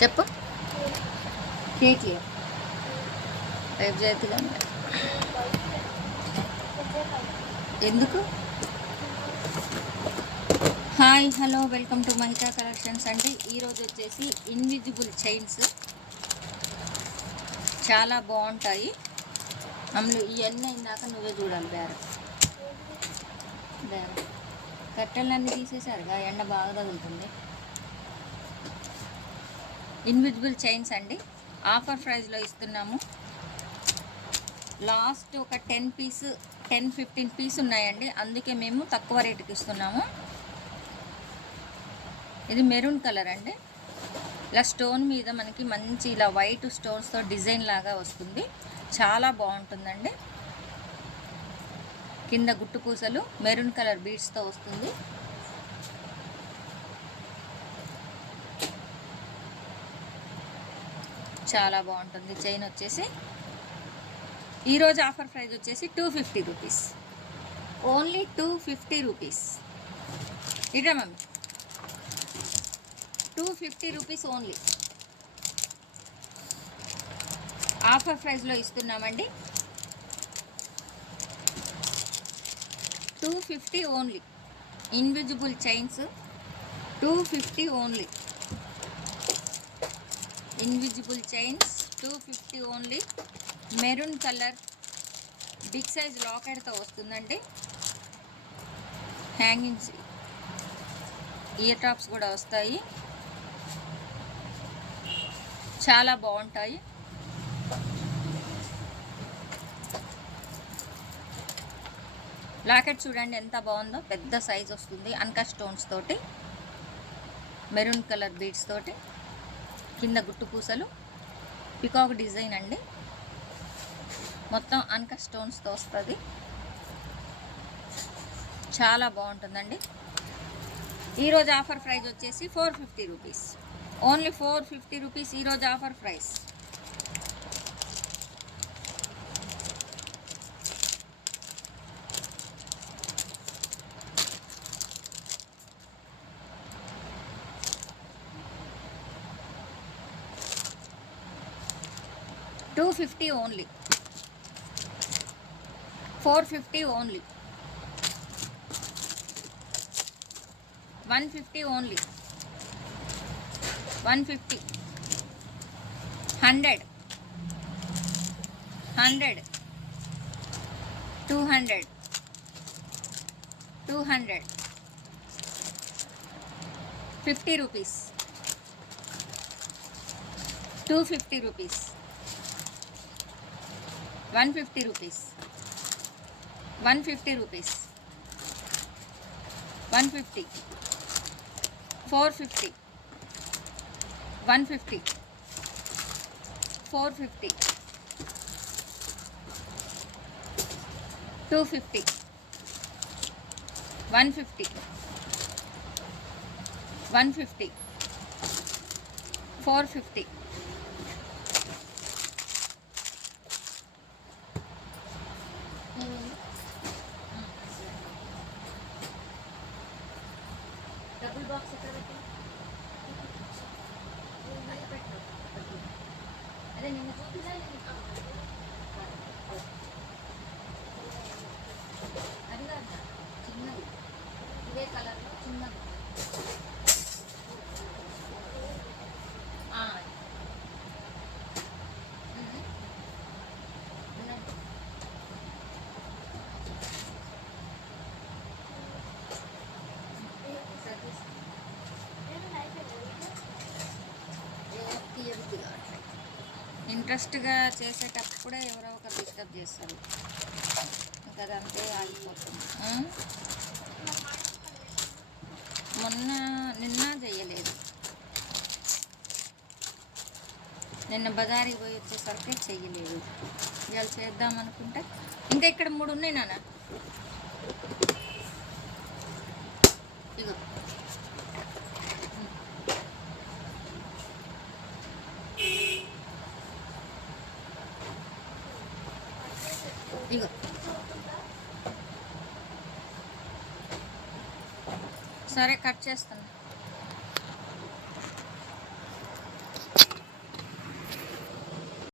చెప్పు. కేక్ రేపు చేతిగా ఎందుకు? Hi hello welcome to Mahitha collections అండి. ఈరోజు వచ్చేసి ఇన్విజిబుల్ చైన్స్ చాలా బాగుంటాయి. అమ్ములు ఇవన్నీ ఇందాక నువ్వే చూడాలి. బేర కట్టెలన్నీ తీసేసారుగా, ఎండ బాగా తగులుతుంది. ఇన్విజిబుల్ చైన్స్ అండి, ఆఫర్ ప్రైస్లో ఇస్తున్నాము. లాస్ట్ ఒక 10-15 పీస్ ఉన్నాయండి, అందుకే మేము తక్కువ రేటుకి ఇస్తున్నాము. ఇది మెరూన్ కలర్ అండి. ఇలా స్టోన్ మీద మనకి మంచి ఇలా వైట్ స్టోన్స్తో డిజైన్ లాగా వస్తుంది. చాలా బాగుంటుందండి. కింద గుట్టు పూసలు మెరూన్ కలర్ బీడ్స్తో వస్తుంది. చాలా బాగుంటుంది. చైన్ వచ్చేసి ఈరోజు ఆఫర్ ప్రైస్ వచ్చేసి 250 రూపీస్, ఓన్లీ 250 రూపీస్. ఇట్లా మమ్మీ 250 రూపీస్ ఓన్లీ ఆఫర్ ప్రైస్లో ఇస్తున్నామండి. 250 only. Invisible chains 250 only. Invisible chains 250 only. Maroon colour big size లాకెట్తో వస్తుందండి. హ్యాంగింగ్స్ ఇయర్ టాప్స్ కూడా వస్తాయి. చాలా బాగుంటాయి. లాకెట్ చూడండి ఎంత బాగుందో, పెద్ద సైజ్ వస్తుంది. అన్కా స్టోన్స్ తోటి మెరూన్ కలర్ బీడ్స్ తోటి కింద గుట్టు పూసలు పికాక్ డిజైన్ అండి. మొత్తం అన్కా స్టోన్స్తో వస్తుంది. చాలా బాగుంటుందండి. ఈరోజు ఆఫర్ ప్రైస్ వచ్చేసి 450 రూపీస్, ఓన్లీ 450 రూపీస్ ఈరోజు offer price. $250 only, 450 only, 150 only, 150, 100, 100, 200, 200, 50 rupees, 250 rupees, 150 rupees, 150 rupees, 150, 450, 150, 450, 250, 150, 150, 450. Double box ఎక్కడ పెట్టి అదే నిన్న చూపించాలి. అది కాదు, చిన్నది ఇదే కలర్లో చిన్నది. ఇంట్రెస్ట్గా చేసేటప్పుడే ఎవరో ఒకరు డిస్టర్బ్ చేస్తారు, ఇంకా అదంతే ఆగిపోతుంది. నిన్న చేయలేదు, నిన్న బజారుకి పోయి వచ్చేసరికి చెయ్యలేదు. ఇవాళ చేద్దామనుకుంటే ఇంకా ఇక్కడ 3 ఉన్నాయి నాన్న. ఇగో ఇగో సరే కట్ చేస్తాను.